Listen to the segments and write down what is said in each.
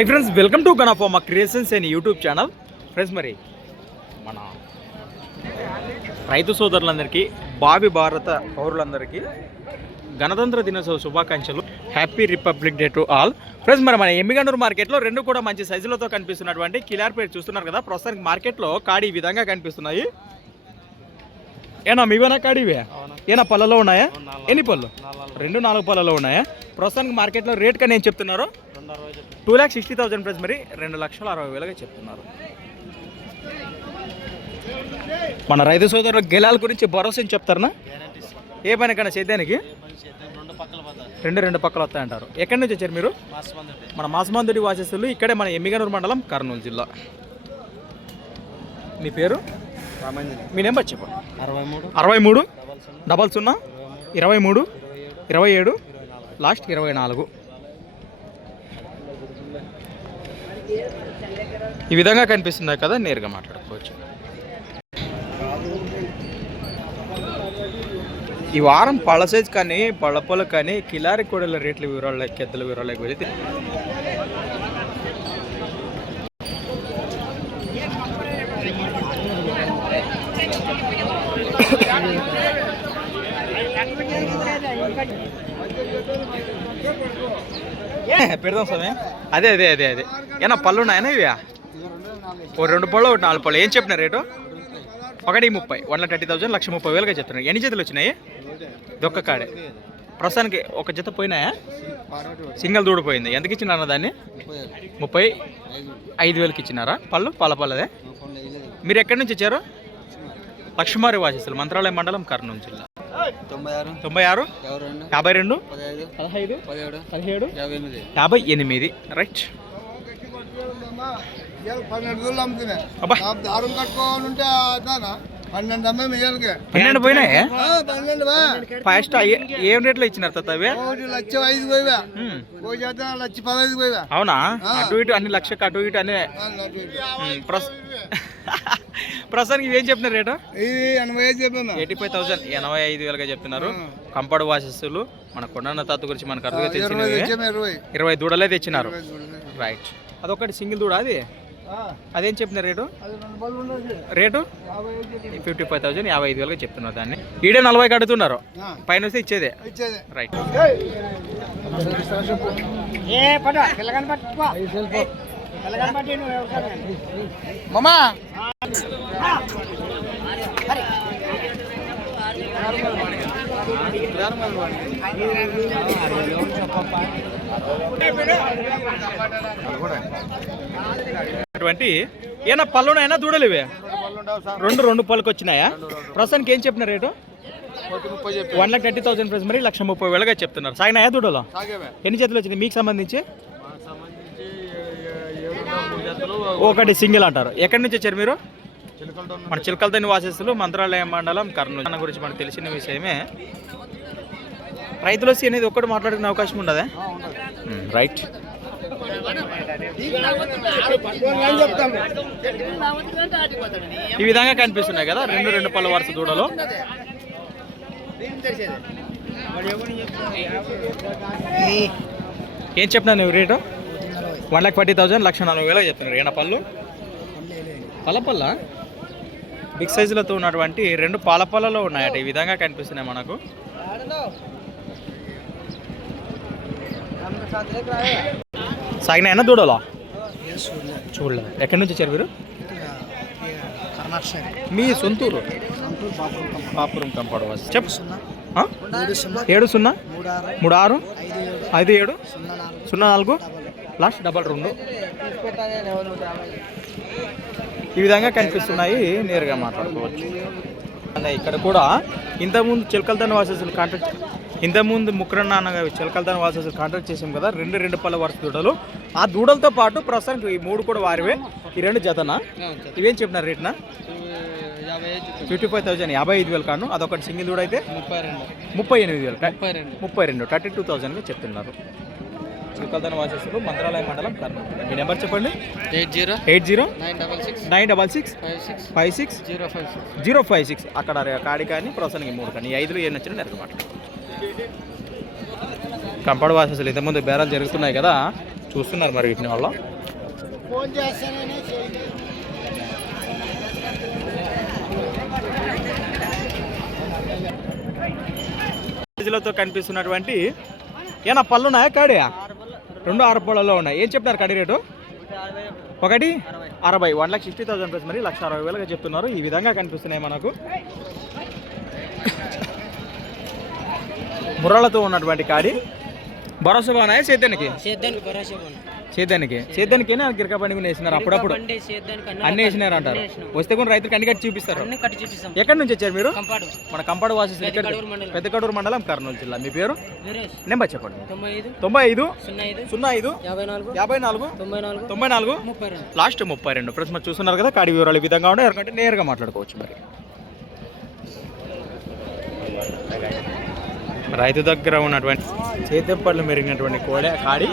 High friends welcome to గణఫోమా creations and YouTube channel friends మరి మన రైతు సోదరులందరికీ భావి భారత పౌరులందరికీ గణతంత్ర దినోత్సవ శుభాకాంక్షలు. Happy Republic Day to all friends Yemmiganur మన ఎమ్మిగండూరు మార్కెట్లో రెండు కూడా మంచి సైజులతో కనిపిస్తున్నటువంటి కిలార్ పేరు చూస్తున్నారు కదా ప్రస్తుతానికి మార్కెట్లో కాడి ఈ విధంగా కనిపిస్తున్నాయి. ఏనా మీవేనా కాడివే ఏనా పళ్ళలో ఉన్నాయా? ఎన్ని పళ్ళు? రెండు నాలుగు పళ్ళలో ఉన్నాయా? ప్రస్తుతానికి మార్కెట్లో రేట్ కానీ ఏం చెప్తున్నారు? Two lakh sixty thousand price మరి రెండు లక్షల అరవై వేలుగా చెప్తున్నారు. మన రైతు సోదరుల గెలాల గురించి భరోసా చెప్తారనా ఏ పని కన్నా సేద్యానికి రెండు రెండు పక్కలు వస్తాయంటారు. ఎక్కడి నుంచి వచ్చారు మీరు? మన మాసమందుడి వాసస్సులు ఇక్కడే మన ఎమ్మిగనూరు మండలం కర్నూలు జిల్లా. మీ పేరు? మీ నెంబర్ చెప్పండి అరవై మూడు అరవై మూడు డబల్ సున్నా. ఇరవై మూడు ఇరవై ఏడు. లాస్ట్ ఇరవై నాలుగు. ఈ విధంగా కనిపిస్తున్నాయి కదా నేరుగా మాట్లాడుకోవచ్చు ఈ వారం పళ్ళ సైజ్ కానీ పళ్ళపొల కానీ కిలారి కోడల రేట్ల వివరాలు ఎద్దల వివరాలకు వెళితే పెడదాం స్వామి అదే అదే అదే అదే ఏనా పళ్ళు ఉన్నాయనా ఇవి ఓ రెండు పళ్ళు ఒకటి నాలుగు పళ్ళు. ఏం చెప్పిన రేటు? ఒకటి ముప్పై వన్ లాక్ థర్టీ థౌసండ్ లక్ష ముప్పై వేలుగా చెప్తున్నారు. ఎన్ని జతలు వచ్చినాయి? దొక్క కాడే. ప్రస్తుతానికి ఒక జత పోయినాయా? సింగిల్ దూడ పోయింది. ఎంతకి ఇచ్చినారా దాన్ని? ముప్పై ఐదు వేలకి ఇచ్చినారా? పళ్ళు? పాల పళ్ళదే? మీరు ఎక్కడి నుంచి వచ్చారు? లక్ష్మారి వాసిస్తులు మంత్రాలయం మండలం కర్నూలు జిల్లా. తొంభై ఆరు. యాభై రెండు. పదహైదు పదిహేడు. యాభై ఎనిమిది. రైట్. పన్నెండు రోజులు అమ్ముతున్నా. దారం దానా? పన్నెండు అమ్మాయి పన్నెండు పోయినాయి? పన్నెండు ఫస్ట్ ఏం రేట్లో ఇచ్చినారు తాత అవి? ఒకటి లక్ష ఐదు పోయివా. ఓ చేత లక్ష పదహైదు పోయివా. అవునా? అటు ఇటు అన్ని లక్షకు అటు ఇటు అన్ని. ప్రస్తుతానికి ఇవేం చెప్తున్నారు రేటు? ఇది ఎనభై ఐదు చెప్పాను ఎయిటీ ఫైవ్ థౌసండ్ ఎనభై ఐదు వేలుగా చెప్తున్నారు. కంపౌండ్ వాసస్సులు మన కొండన్న తాత గురించి మనకు అర్థంగా తెలిసినవి ఇరవై దూడలే తెచ్చినారు. రైట్ అదొకటి సింగిల్ దూడ అది? అదేం చెప్పిన రేటు? అది రెండు బళ్ళు ఉండదు. రేటు. ఫిఫ్టీ ఫైవ్ థౌసండ్ యాభై ఐదు వేలుగా చెప్తున్నారు దాన్ని. ఈడే నలభైకి అడుగుతున్నారు పైన వస్తే ఇచ్చేదే. రైట్ అటువంటి ఏనా పళ్ళునైనా దూడలు ఇవే రెండు రెండు పళ్ళకి వచ్చినాయా ప్రస్తుతానికి ఏం చెప్పిన rate? One lakh thirty thousand price మరి లక్ష ముప్పై వేలుగా చెప్తున్నారు. సాగినాయా దూడలో? ఎన్ని చేతులు వచ్చినాయి మీకు సంబంధించి? ఒకటి సింగిల్ అంటారు. ఎక్కడి నుంచి వచ్చారు మీరు? మన చిలకలతోని వాసస్సులు మంత్రాలయం మండలం కర్నూలు. దాని గురించి మనకు తెలిసిన విషయమే. రైతులు వచ్చి అనేది ఒక్కటి మాట్లాడుకునే అవకాశం ఉండదా? రైట్. ఈ విధంగా కనిపిస్తున్నాయి కదా రెండు రెండు పళ్ళ వరుస దూడలు. ఏం చెప్పినా నువ్వు rate? One lakh forty thousand లక్ష నలభై వేలకు చెప్తున్నారు. ఏనా పళ్ళు? పళ్ళ పళ్ళ? బిగ్ సైజులతో ఉన్నటువంటి రెండు పాలపల్లలో ఉన్నాయట ఈ విధంగా కనిపిస్తున్నాయి మనకు. సాగినాయన దూడలా? చూడలేదు. ఎక్కడి నుంచి వచ్చారు మీరు? మీ సొంతూరు. పాపురం కంపాడు చెప్పు. ఏడు సున్నా? మూడు ఆరు? ఐదు ఏడు? సున్నా నాలుగు? లాస్ట్ డబల్ రెండు. ఈ విధంగా కనిపిస్తున్నాయి. నేరుగా మాట్లాడుకోవచ్చు. అలా ఇక్కడ కూడా ఇంతకుముందు చిలకలతోని వాసస్సులు కాంటాక్ట్ ఇంతకుముందు ముక్కరన్న అన్నగా చిలకలతన వాసస్సులు కాంటాక్ట్ చేసాం కదా రెండు రెండు పళ్ళ వరుస దూడలు. ఆ దూడలతో పాటు ప్రస్తుతానికి ఈ మూడు కూడా వారివే. ఈ రెండు జతనా? ఇవేం చెప్పినారు రేట్నా? ఫిఫ్టీ ఫైవ్ థౌసండ్ యాభై ఐదు వేలు కాను. అదొకటి సింగిల్ దూడ అయితే ముప్పై రెండు. ముప్పై ఎనిమిది వేలు. ముప్పై రెండు. ముప్పై రెండు. థర్టీ టూ థౌసండ్గా చెప్తున్నారు. చిలకలతోని వాసస్సులు మంత్రాలయ మండలం కర్నూలు. మీ నెంబర్ చెప్పండి? Eight zero eight zero nine double six nine double six five six five six zero five six zero five six. అక్కడ కాడి కానీ ప్రస్తుతానికి మూడు కానీ ఈ ఐదులో ఏం నచ్చిన నెరగమాట కంపౌండ్ వాసెస్లు ఇంతకుముందు బేరాలు జరుగుతున్నాయి కదా. చూస్తున్నారు మరి వీటిని వల్ల ఫోన్ చేస్తానని కేజీలతో కనిపిస్తున్నటువంటి ఏనా పళ్ళు ఉన్నాయా కాడియా? రెండు ఆరు పళ్ళలో ఉన్నాయి. ఏం చెప్తున్నారు కడి రేటు? ఒకటి? అరవై. One lakh sixty thousand rupees మరి లక్ష అరవై వేలుగా చెప్తున్నారు. ఈ విధంగా కనిపిస్తున్నాయి మనకు. బుర్రలతో ఉన్నటువంటి కాడి. భరోసా బాగున్నాయా? సేద్యానికి సేద్యానికి భరోసా సేద్యానికి సేద్యానికి గిరక పండుగ వేసినారు అప్పుడప్పుడు. బండి అన్ని వేసినారు అంటారు. వస్తే కూడా రైతులకు అన్ని కట్టి చూపిస్తారు. అన్ని కట్టి చూపిస్తాం. ఎక్కడి నుంచి వచ్చారు మీరు? మన కంపాడు వాసి పెద్ద కడూరు మండలం. కర్నూలు జిల్లా. మీ పేరు? నెంబర్ చెప్పండి. తొంభై ఐదు. సున్నా ఐదు. యాభై నాలుగు. తొంభై నాలుగు. లాస్ట్ ముప్పై రెండు. ఫ్రెండ్స్ మరి చూస్తున్నారు కదా కాడి వివరాలు ఈ విధంగా ఉన్నాయి. ఎవరికంటే నేరుగా మాట్లాడుకోవచ్చు మరి. రైతు దగ్గర ఉన్నటువంటి చేతప్పట్లు మెరిగినటువంటి కోడే కాడి.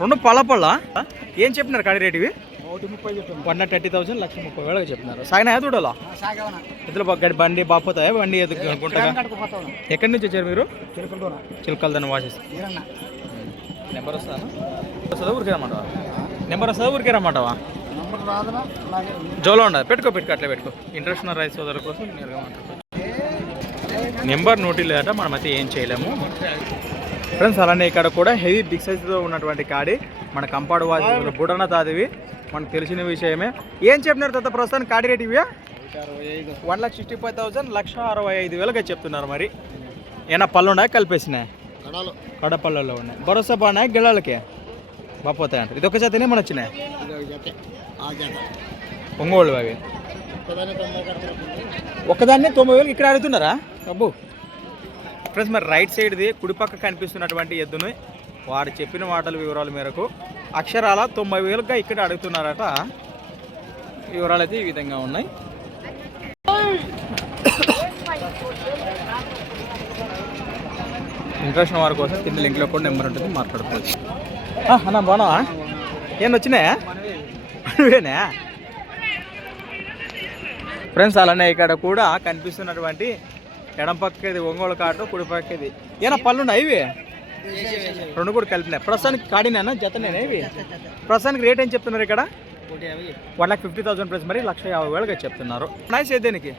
రెండు పళ్ళ పళ్ళ ఏం చెప్పినారు కాడి రేటు ఇవి? వన్ థర్టీ థౌసండ్ లక్ష ముప్పై వేలకు చెప్పినారు. సాగినా దూడలా సాగవనా? ఇద్దరు గడి బండి బాపోతాయా? బండి ఎక్కడి నుంచి వచ్చారు మీరు? చిలకలదని వాసేసి. మీరన్నా? నెంబర్ వస్తాను వస్తుందా? ఊరికే రమ్మంటావా? నెంబర్ వస్తుందా? ఊరికే రమ్మంటావా? జోలో ఉండదు పెట్టుకో పెట్టుకో అట్లే పెట్టుకో. ఇంటర్నేషనల్ రైస్ సోదరుల కోసం నేరుగా మాట్లాడుకో నెంబర్ నోటి లేదట మనమైతే ఏం చేయలేము. ఫ్రెండ్స్ అలానే ఇక్కడ కూడా హెవీ బిగ్ సైజ్తో ఉన్నటువంటి కాడి. మన కంపాడు వాసి బుడన తాదివి. మనకు తెలిసిన విషయమే. ఏం చెప్పినారు తర్వాత ప్రస్తుతం కాడి రేట్ ఇవి one lakh sixty five thousand లక్ష అరవై ఐదు వేలుగా చెప్తున్నారు మరి. ఏమైనా పళ్ళు ఉన్నాయా కలిపేసినాయి? కడపళ్ళలో ఉన్నాయి. భరోసా బాగున్నాయి గిళ్ళలకి? బాపోతాయి అంటారు. ఇది ఒక చేతనే మన వచ్చినాయి ఒంగోళ్ళు అవి. ఒకదాన్నే తొంభై వేలు ఇక్కడ అడుగుతున్నారా? అబ్బు. ఫ్రెండ్స్ మరి రైట్ సైడ్ది కుడిపక్క కనిపిస్తున్నటువంటి ఎద్దుని వారు చెప్పిన మాటల వివరాల మేరకు అక్షరాల తొంభై వేలుగా ఇక్కడ అడుగుతున్నారట. వివరాలు అయితే ఈ విధంగా ఉన్నాయి. ఇంట్రెస్ట్ వారి కోసం కింద లింక్లో కూడా నెంబర్ ఉంటుంది మాట్లాడుకోవచ్చు. అన్న బాగున్నావా? ఏం వచ్చినాయా? నువ్వేనా? ఫ్రెండ్స్ అలానే ఇక్కడ కూడా కనిపిస్తున్నటువంటి ఎడం పక్కది ఒంగోలు కాటు కుడి పక్కది. ఏనా పళ్ళు ఉన్నాయి ఇవి? రెండు కూడా కలిపినాయి. ప్రస్తుతానికి కాడినా జతనేనా ఇవి? ప్రస్తుతానికి రేట్ ఏం చెప్తున్నారు ఇక్కడ? One lakh fifty thousand price మరి లక్ష యాభై వేలుగా చెప్తున్నారు. నైస్ దేనికి?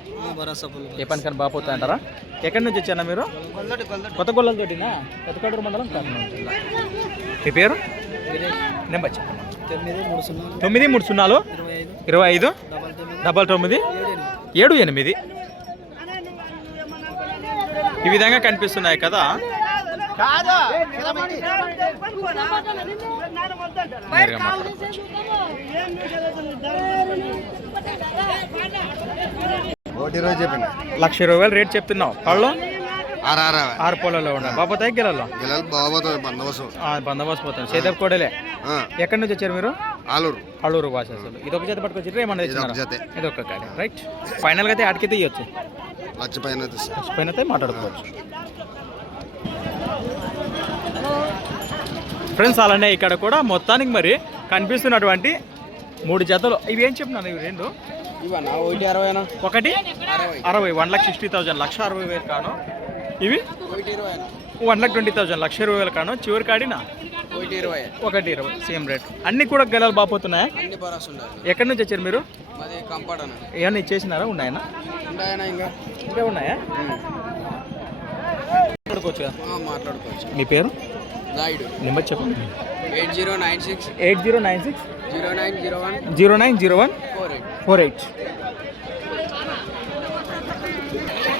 ఏ పని కానీ బాపోతా అంటారా? ఎక్కడి నుంచి వచ్చారా మీరు? కొత్త గొల్లలతోటినా కొత్త కడూరు మండలం కర్నూలు జిల్లా. మీ పేరు? నెంబర్ చెప్పండి. తొమ్మిది మూడు సున్నాలు. ఇరవై ఐదు. డబల్ తొమ్మిది. ఏడు ఎనిమిది. ఈ విధంగా కనిపిస్తున్నాయి కదా. ఒకటి రోజు లక్ష ఇరవై వేలు రేట్ చెప్తున్నావు. పళ్ళు ఆరు పొలాల్లో ఉన్నాయి బాబా తగ్గిలలో గిలాలు బాగోతుంది బందోబస్తు. బందోబస్తు పోతాను చేతపు కోడలే? ఎక్కడి నుంచి వచ్చారు మీరు? ఆలూరు. అల్లూరు వాసేసులు. ఇది ఒక చేత పట్టుకొచ్చి ఏమన్నా ఇది ఒక కాడి. రైట్. ఫైనల్గా అయితే ఆడికైతే ఇవ్వచ్చు లక్ష పైన తీస్తా. పైన అయితే మాట్లాడుకోవచ్చు. ఫ్రెండ్స్ అలానే ఇక్కడ కూడా మొత్తానికి మరి కనిపిస్తున్నటువంటి మూడు జతలు. ఇవి ఏం చెప్పినాను ఇవి రెండు. ఒకటి అరవై వన్ లాక్ సిక్స్టీ థౌసండ్ లక్ష అరవై వేలు కాను. ఇవి? వన్ లాక్ ట్వంటీ థౌసండ్ లక్ష ఇరవై వేలు కాను. చివరి కాడినా? ఒకటి ఇరవై. Same rate. అన్ని కూడా గెలలు బాపోతున్నాయా ఉండాలి. ఎక్కడి నుంచి వచ్చారు మీరు? ఏమన్నా ఇచ్చేసినారా? ఉన్నాయనా ఇంకా? ఉన్నాయా? మాట్లాడుకోవచ్చు. మీ పేరు? నాయుడు నెంబర్ చెప్పండి eight zero nine six. Eight zero nine six. Zero nine zero one. Zero nine zero one. Four eight. Four eight.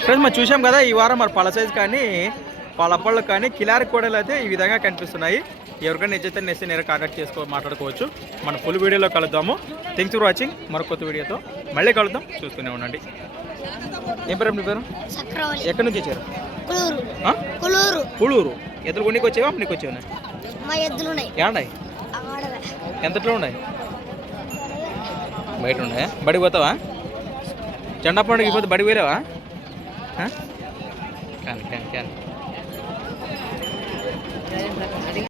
Friends మరి చూసాం కదా ఈ వారం మరి పళ్ళ సైజ్ కానీ పళ్ళ పళ్ళు కానీ కిలారి కోడలు అయితే ఈ విధంగా కనిపిస్తున్నాయి. ఎవరికైనా నిజైతే నెక్స్ట్ నేరు కాంటాక్ట్ చేసుకో మాట్లాడుకోవచ్చు. మన ఫుల్ వీడియోలో కలుద్దాము. థ్యాంక్స్ ఫర్ వాచింగ్ మరో కొత్త వీడియోతో మళ్ళీ కలుద్దాం. చూస్తూనే ఉండండి. ఏం పేరు మీ పేరు? చక్రవళి ఎక్కడి నుంచి వచ్చారు? కులూరు ఆ? కులూరు పుళూరు ఎద్దులు కొనికి వచ్చేవా నీకు వచ్చేవా? మా ఏడాయి ఎంతట్లో ఉన్నాయి? బయట ఉన్నాయా. బడికి పోతావా? జెండా పండుగ పోతే బడికి పోలేవా? కానీ కానీ కానీ.